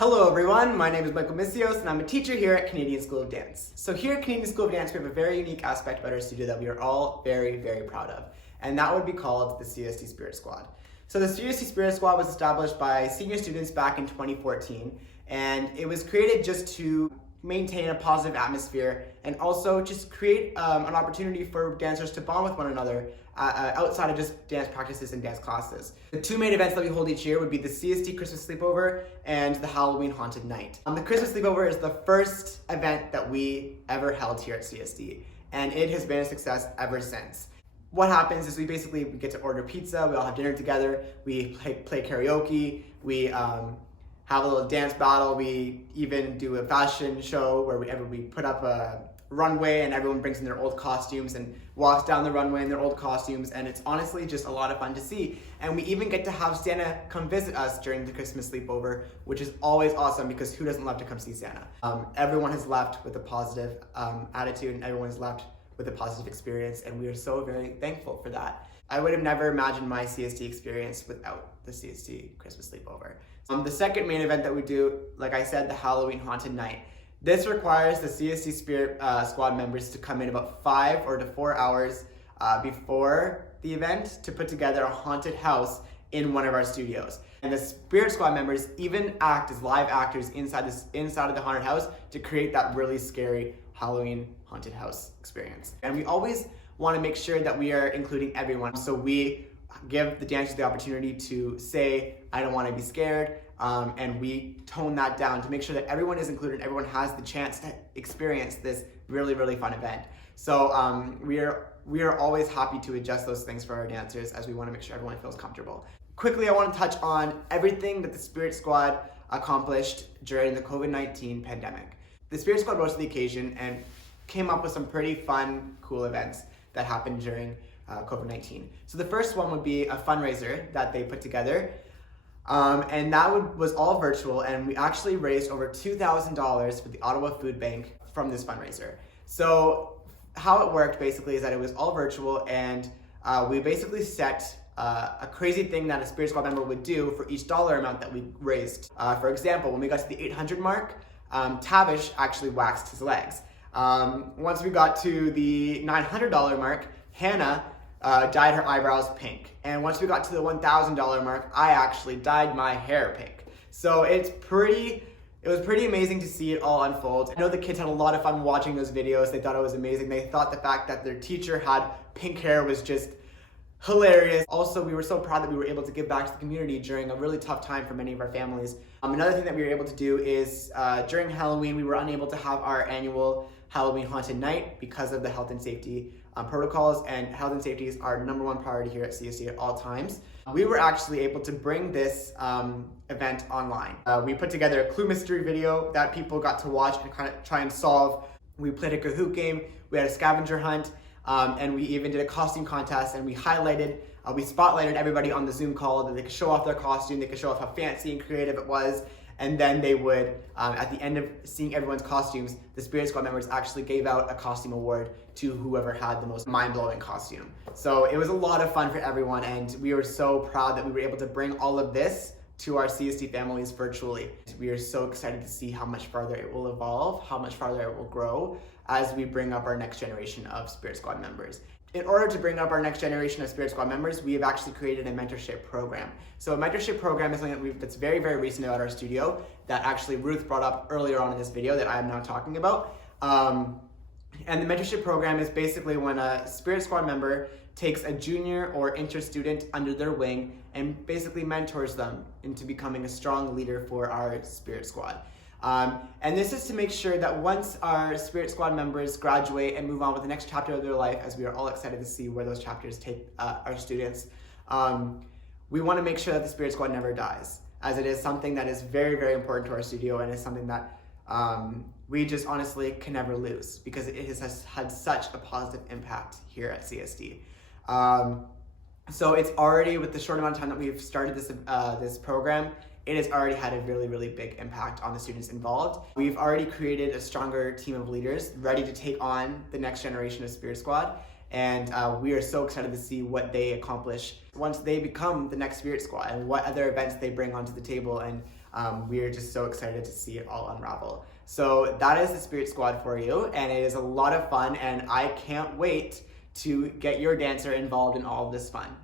Hello everyone, my name is Michael Misios and I'm a teacher here at Canadian School of Dance. So here at Canadian School of Dance we have a very unique aspect about our studio that we are all very, very proud of. And that would be called the CSD Spirit Squad. So the CSD Spirit Squad was established by senior students back in 2014 and it was created just to maintain a positive atmosphere and also just create an opportunity for dancers to bond with one another outside of just dance practices and dance classes. The two main events that we hold each year would be the CSD Christmas Sleepover and the Halloween Haunted Night. The Christmas Sleepover is the first event that we ever held here at CSD and it has been a success ever since. What happens is we get to order pizza, we all have dinner together, we play karaoke, we have a little dance battle. We even do a fashion show where we put up a runway and everyone brings in their old costumes and walks down the runway in their old costumes, and it's honestly just a lot of fun to see. And we even get to have Santa come visit us during the Christmas sleepover, which is always awesome because who doesn't love to come see Santa? Everyone has left with a positive attitude and everyone's left with a positive experience, and we are so very thankful for that. I would have never imagined my CSD experience without the CSD Christmas Sleepover. The second main event that we do, like I said, the Halloween Haunted Night. This requires the CSD Spirit Squad members to come in about 5 or to 4 hours before the event to put together a haunted house in one of our studios. And the Spirit Squad members even act as live actors inside of the haunted house to create that really scary Halloween haunted house experience. And we always want to make sure that we are including everyone. So we give the dancers the opportunity to say, I don't want to be scared, and we tone that down to make sure that everyone is included, everyone has the chance to experience this really, really fun event. So we are always happy to adjust those things for our dancers as we want to make sure everyone feels comfortable. Quickly, I want to touch on everything that the Spirit Squad accomplished during the COVID-19 pandemic. The Spirit Squad rose to the occasion and came up with some pretty fun, cool events that happened during COVID-19. So the first one would be a fundraiser that they put together, and that was all virtual, and we actually raised over $2,000 for the Ottawa Food Bank from this fundraiser. So how it worked basically is that it was all virtual, and we basically set a crazy thing that a Spirit Squad member would do for each dollar amount that we raised. For example, when we got to the 800 mark, Tavish actually waxed his legs. Once we got to the $900 mark, Hannah dyed her eyebrows pink. And once we got to the $1,000 mark, I actually dyed my hair pink. So it was pretty amazing to see it all unfold. I know the kids had a lot of fun watching those videos. They thought it was amazing. They thought the fact that their teacher had pink hair was just hilarious. Also, we were so proud that we were able to give back to the community during a really tough time for many of our families. Another thing that we were able to do is during Halloween, we were unable to have our annual Halloween Haunted Night because of the health and safety protocols, and health and safety is our #1 priority here at CSD at all times. We were actually able to bring this event online. We put together a clue mystery video that people got to watch and kind of try and solve. We played a Kahoot game, we had a scavenger hunt, and we even did a costume contest, and we spotlighted everybody on the Zoom call that they could show off their costume, they could show off how fancy and creative it was, and then they would, at the end of seeing everyone's costumes, the Spirit Squad members actually gave out a costume award to whoever had the most mind-blowing costume. So it was a lot of fun for everyone, and we were so proud that we were able to bring all of this to our CSD families virtually. We are so excited to see how much farther it will evolve, how much farther it will grow as we bring up our next generation of Spirit Squad members. In order to bring up our next generation of Spirit Squad members, we have actually created a mentorship program. So a mentorship program is something that's very, very recent about our studio that actually Ruth brought up earlier on in this video that I am now talking about. And the mentorship program is basically when a Spirit Squad member takes a junior or inter student under their wing and basically mentors them into becoming a strong leader for our Spirit Squad. And this is to make sure that once our Spirit Squad members graduate and move on with the next chapter of their life, as we are all excited to see where those chapters take our students, we want to make sure that the Spirit Squad never dies, as it is something that is very, very important to our studio and is something that we just honestly can never lose because it has had such a positive impact here at CSD. So it's already, with the short amount of time that we've started this program, it has already had a really, really big impact on the students involved. We've already created a stronger team of leaders ready to take on the next generation of Spirit Squad, and we are so excited to see what they accomplish once they become the next Spirit Squad and what other events they bring onto the table and We are just so excited to see it all unravel. So that is the Spirit Squad for you, and it is a lot of fun, and I can't wait to get your dancer involved in all of this fun.